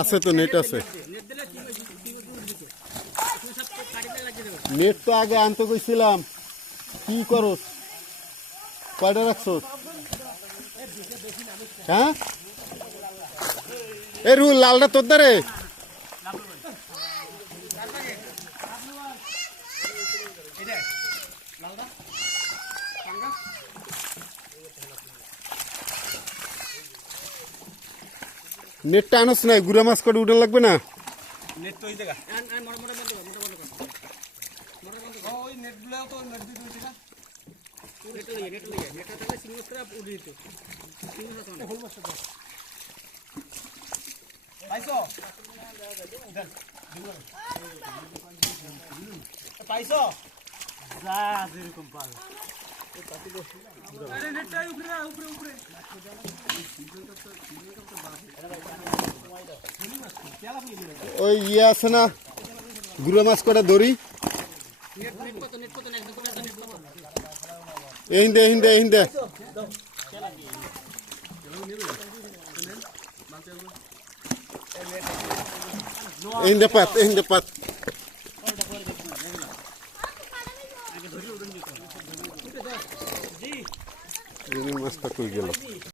আছে তো, নেট আছে। নেট তো আগে আনতে কইছিলাম। কি করো, কয়টা রাখছো? হ্যাঁ, এ রুল লালটা তোর দারে। নেটটা আনস নাই, গুড়া মাছ করে উঠে লাগবে না। নেট তো ওই জায়গা ওই নেটগুলো তো নেট দিতে ওই জায়গা নেটটা তাহলে সিঙ্গল করে উড়ে দিত। পাইছো পাইছো যা যেরকম পাবে। আরে নেটটা উপরে উপরে উপরে ওই ইয়ে আছে না, গুড়া মাছ করে ধরি। হিন্দে হিন্দে হিন্দে হিন্দে পাত হিন্দে পাত মাছটা কই গেল।